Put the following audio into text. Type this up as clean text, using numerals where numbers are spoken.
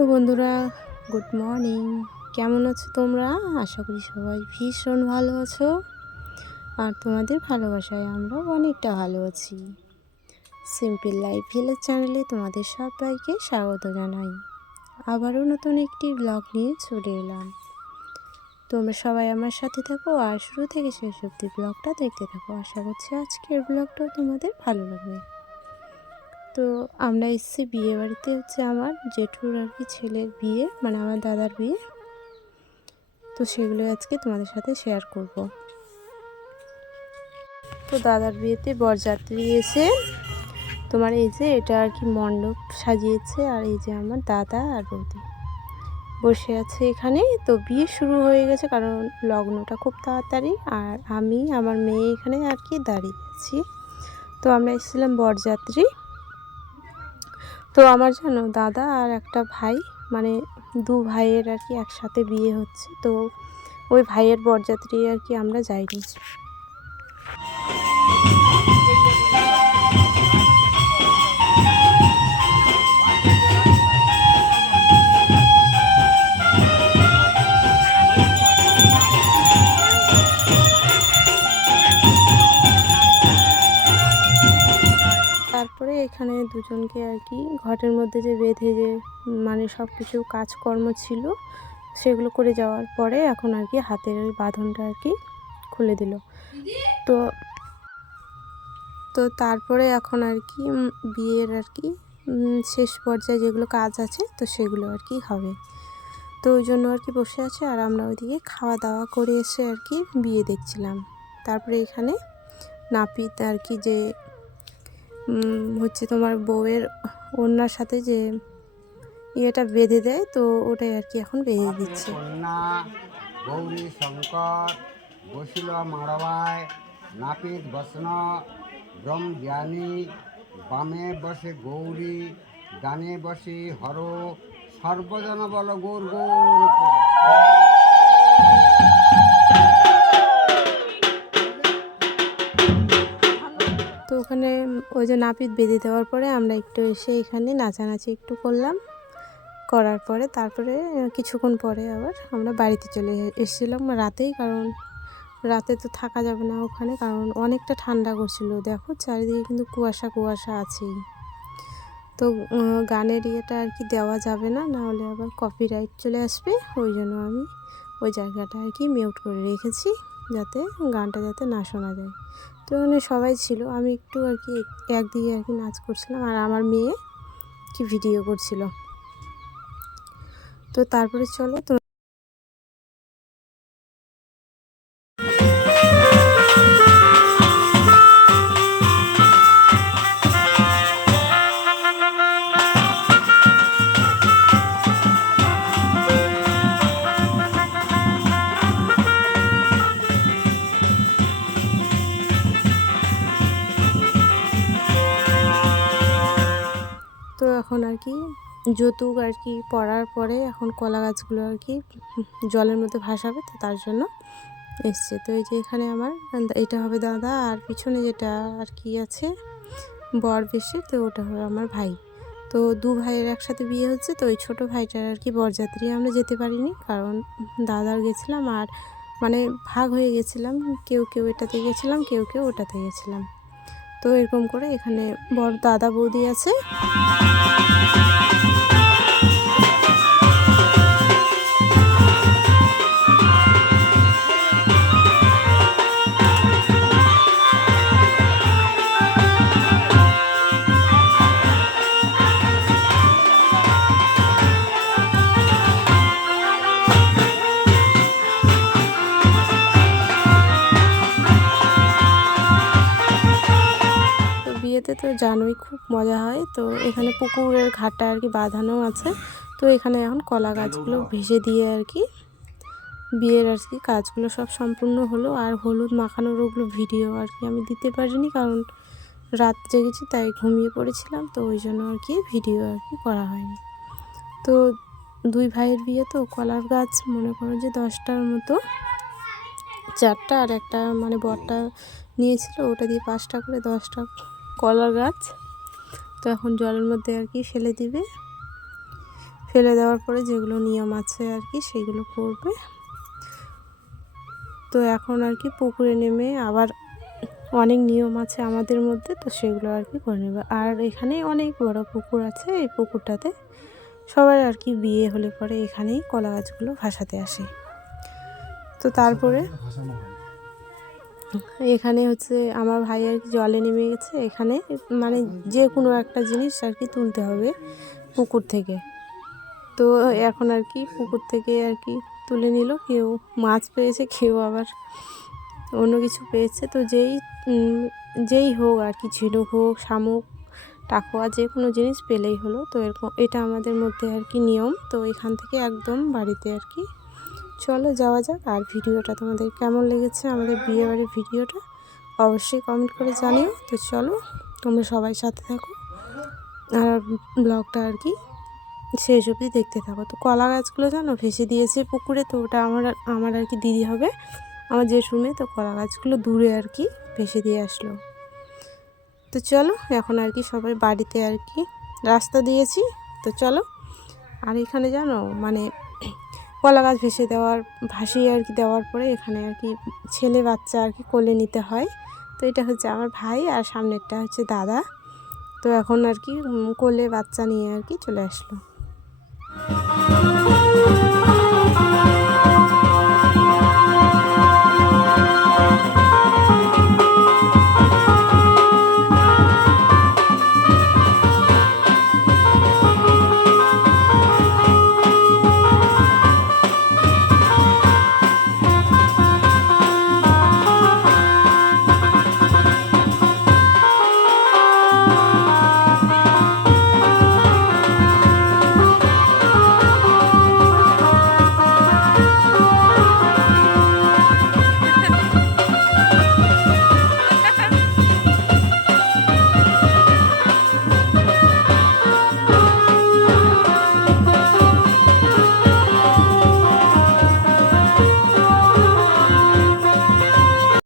তো বন্ধুরা, good morning. কেমন আছো তোমরা? আশা করি সবাই ভীষণ ভালো আছো। আর তোমাদের ভালোবাসায় আমরাও অনেকটা ভালো আছি। সিম্পল লাইফ ভিলেজ চ্যানেলে তোমাদের সবাইকে স্বাগত জানাই। আবারও নতুন একটি ব্লগ নিয়ে চলে এলাম। তোমরা সবাই আমার সাথে থাকো আর শুরু থেকে শেষ অবধি ব্লগটা দেখতে থাকো। আশা করছি আজকের ব্লগটাও তোমাদের ভালো লাগবে। তো আমরা এসেছি বিয়ে বাড়িতে, হচ্ছে আমার জেঠুর আর কি ছেলের বিয়ে, মানে আমার দাদার বিয়ে। তো সেগুলো আজকে তোমাদের সাথে শেয়ার করব। তো দাদার বিয়েতে বরযাত্রী এসে তোমার এই যে এটা আর কি মণ্ডপ সাজিয়েছে, আর এই যে আমার দাদা আর বৌদি বসে আছে এখানে। তো বিয়ে শুরু হয়ে গেছে, কারণ লগ্নটা খুব তাড়াতাড়ি, আর আমি আমার মেয়ে এখানে আর কি দাঁড়িয়ে আছি। তো আমরা এসেছিলাম বরযাত্রী। তো আমার জানো দাদা আর একটা ভাই, মানে দু ভাইয়ের আর কি একসাথে বিয়ে হচ্ছে। তো ওই ভাইয়ের বরযাত্রী আর কি আমরা যাইনি। তারপরে এখানে দুজনকে আর কি ঘটের মধ্যে যে বেঁধে যে মানে সব কিছু কাজকর্ম ছিল সেগুলো করে যাওয়ার পরে এখন আর কি হাতের ওই বাঁধনটা আর কি খুলে দিল। তো তো তারপরে এখন আর কি বিয়ের আর কি শেষ পর্যায়ে যেগুলো কাজ আছে তো সেগুলো আর কি হবে। তো ওই জন্য আর কি বসে আছে, আর আমরা ওইদিকে খাওয়া দাওয়া করে এসে আর কি বিয়ে দেখছিলাম। তারপরে এখানে নাপিত আর কি যে হচ্ছে তোমার বউয়ের ওড়নার সাথে যে ইয়েটা বেঁধে দেয়, তো ওটাই আর কি এখন বেঁধে দিচ্ছে। গৌরী শঙ্কর বসিল মাড়বায়, নাপিত বসন ব্রহ্মজ্ঞানী, বামে বসে গৌরী, ডানে বসে হর, সর্বজন বল গৌর গৌর। তো ওখানে ওই যে নাপিত বেঁধে দেওয়ার পরে আমরা একটু এসে এখানে নাচানাচি একটু করলাম। করার পরে তারপরে কিছুক্ষণ পরে আবার আমরা বাড়িতে চলে এসেছিলাম রাতেই, কারণ রাতে তো থাকা যাবে না ওখানে, কারণ অনেকটা ঠান্ডা করছিল। দেখো চারিদিকে কিন্তু কুয়াশা কুয়াশা আছেই। তো গানের ইয়েটা আর কি দেওয়া যাবে না, না হলে আবার কপিরাইট চলে আসবে। ওই জন্য আমি ওই জায়গাটা আর কি মিউট করে রেখেছি, যাতে গানটা যাতে না শোনা যায়। তো ওখানে সবাই ছিল, আমি একটু আর কি একদিকে আর কি নাচ করছিলাম, আর আমার মেয়ে কি ভিডিও করছিল। তো তারপরে চলো তো এখন আর কি যৌতুক আর কি পড়ার পরে এখন কলা গাছগুলো আর কি জলের মধ্যে ভাসাবে, তো তার জন্য এসছে। তো এই যে এখানে আমার এটা হবে দাদা, আর পিছনে যেটা আর কি আছে বর বেশে, তো ওটা হবে আমার ভাই। তো দু ভাইয়ের একসাথে বিয়ে হচ্ছে, তো ওই ছোটো ভাইটার আর কি বরযাত্রী আমরা যেতে পারিনি, কারণ দাদার গেছিলাম, আর মানে ভাগ হয়ে গেছিলাম, কেউ কেউ এটাতে গেছিলাম, কেউ কেউ ওটাতে গেছিলাম। তো এরকম করে এখানে বড় দাদা বৌদি আছে। বিয়েতে তো জানোই খুব মজা হয়। তো এখানে পুকুরের ঘাটটা আর কি বাঁধানো আছে। তো এখানে এখন কলা গাছগুলো ভেসে দিয়ে আর কি বিয়ের আর কি কাজগুলো সব সম্পূর্ণ হলো। আর হলুদ মাখানোর ওগুলো ভিডিও আর কি আমি দিতে পারিনি, কারণ রাত জেগেছি, তাই ঘুমিয়ে পড়েছিলাম। তো ওই জন্য আর কি ভিডিও আর কি করা হয়নি। তো দুই ভাইয়ের বিয়ে, তো কলার গাছ মনে করো যে 10টার মতো, 4টা আর একটা মানে বরটা নিয়েছিল, ওটা দিয়ে 5টা করে 10টা কলার গাছ। তো এখন জলের মধ্যে আর কি ফেলে দিবে। ফেলে দেওয়ার পরে যেগুলো নিয়ম আছে আর কি সেগুলো করবে। তো এখন আর কি পুকুরে নেমে আবার অনেক নিয়ম আছে আমাদের মধ্যে, তো সেগুলো আর কি করে নেবে। আর এখানে অনেক বড় পুকুর আছে, এই পুকুরটাতে সবার আর কি বিয়ে হলে পরে এখানেই কলা গাছগুলো ভাসাতে আসে। তো তারপরে এখানে হচ্ছে আমার ভাই আর কি জলে নেমে গেছে, এখানে মানে যে কোনো একটা জিনিস আর কি তুলতে হবে পুকুর থেকে। তো এখন আর কি পুকুর থেকে আর কি তুলে নিল, কেউ মাছ পেয়েছে, কেউ আবার অন্য কিছু পেয়েছে। তো যেই হোক আর কি, ঝিনুক হোক, শামুক, টাকুয়া, যে কোনো জিনিস পেলেই হলো। তো এরকম এটা আমাদের মধ্যে আর কি নিয়ম। তো এখান থেকে একদম বাড়িতে আর কি চলো যাওয়া যাক। আর ভিডিওটা তোমাদের কেমন লেগেছে, আমাদের বিয়েবাড়ির ভিডিওটা অবশ্যই কমেন্ট করে জানিও। তো চলো তোমরা সবাই সাথে থাকো আর ব্লগটা আর কি শেষ অবধি দেখতে থাকো। তো কলা গাছগুলো জানো ভেসে দিয়েছে পুকুরে, তো ওটা আমার আর কি দিদি হবে, আমার জেঠুমে। তো কলা গাছগুলো দূরে আর কি ভেসে দিয়ে আসলো। তো চলো এখন আর কি সবাই বাড়িতে আর কি রাস্তা দিয়েছি। তো চলো। আর এখানে জানো মানে কলা গাছ ভাসিয়ে আর কি দেওয়ার পরে এখানে আর কি ছেলে বাচ্চা আর কি কোলে নিতে হয়। তো এটা হচ্ছে আমার ভাই আর সামনেরটা হচ্ছে দাদা। তো এখন আর কি কোলে বাচ্চা নিয়ে আর কি চলে আসলো।